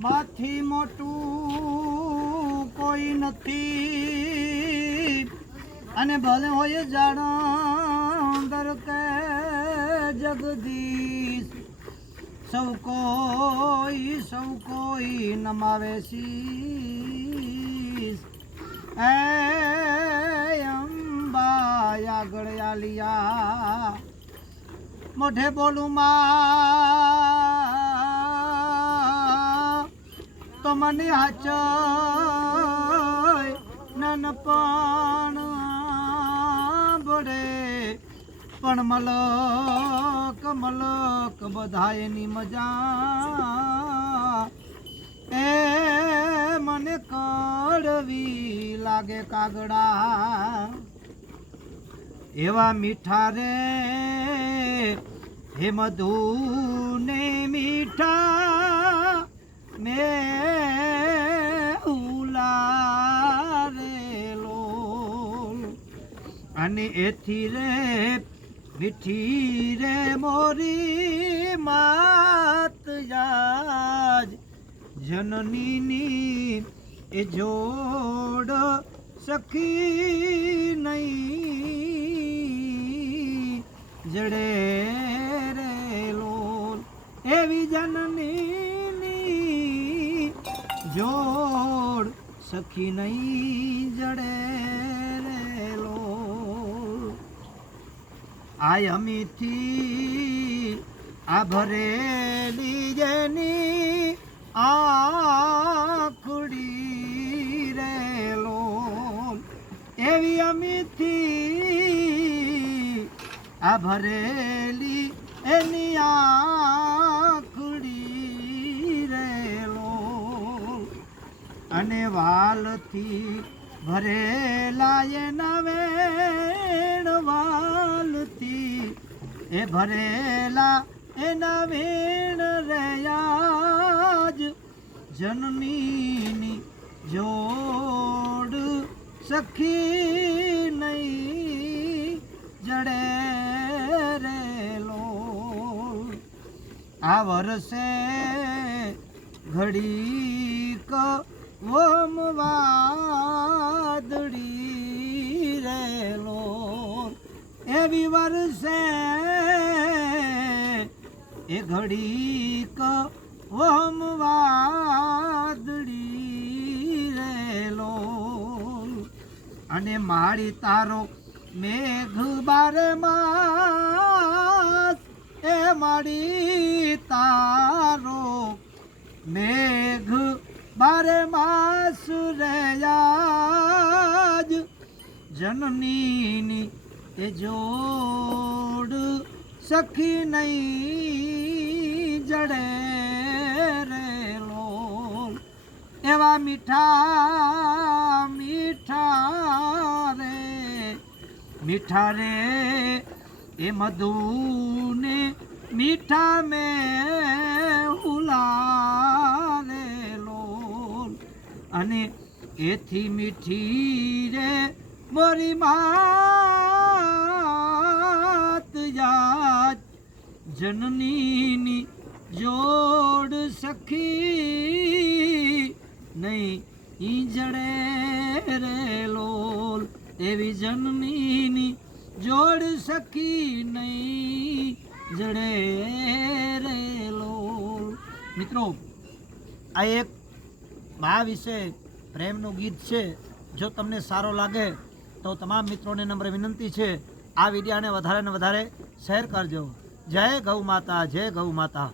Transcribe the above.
માથી મોટું કોઈ નથી. અને ભલે હોય જાણ કે જગદીશ, સૌ કોઈ સૌ કોઈ નમાવે શીશ. એ અંબા આગળ આલિયા, મોઢે બોલું માં તો મને હાચય, નાનપણ બડે પણ મલક મલક બધાયની મજા. એ મને કડવી લાગે કાગડા. એવા મીઠા રે, હે મધુ ને મીઠા. મે ઉલારેલો અને એથી રે મીઠી રે મોરી માત યાજ જનનીની એ જોડ સખી નહીં. જડે રે લોલ. એવી જનનીની જોડ સખી નહીં જડે રેલો આય અમીથી આ ભરેલી જેની આખડી રે લોલ એવી અમીથી આ ભરેલી એની આખડી અને વાલથી ભરેલા એના વેણ વાલથી. એ ભરેલા એના નવેણ રયાજ જનનીની જોડ સખી નહીં જડે રેલો આ વર્ષે ઘડીક ઓમ રેલો રે લોલ એવી વર્ષે એ ઘડીક ઓમ વાદળી રે લોલ અને મારી તારો મેઘ બારે માસ, એ મારી તારો મેઘ બારે માસ જનની એ જોડ સખી નહીં જડે રે લોલ. એવા મીઠા મીઠા રે મીઠા રે, એ મધુને મીઠા મે અને એથી મીઠી રે મોરી માત યાદ. જનનીની જોડ સખી નહીં ઈ જડે રે લોલ. એવી જનનીની જોડ સખી નહીં જડે રે લોલ. મિત્રો, આ એક મા વિશે પ્રેમનું ગીત છે, જો તમને સારો લાગે, તો તમામ મિત્રોને નમ્ર વિનંતી છે, આ વિડીયાને વધારે ને વધારે શેર કરજો. જય ગૌ માતા, જય ગૌ માતા.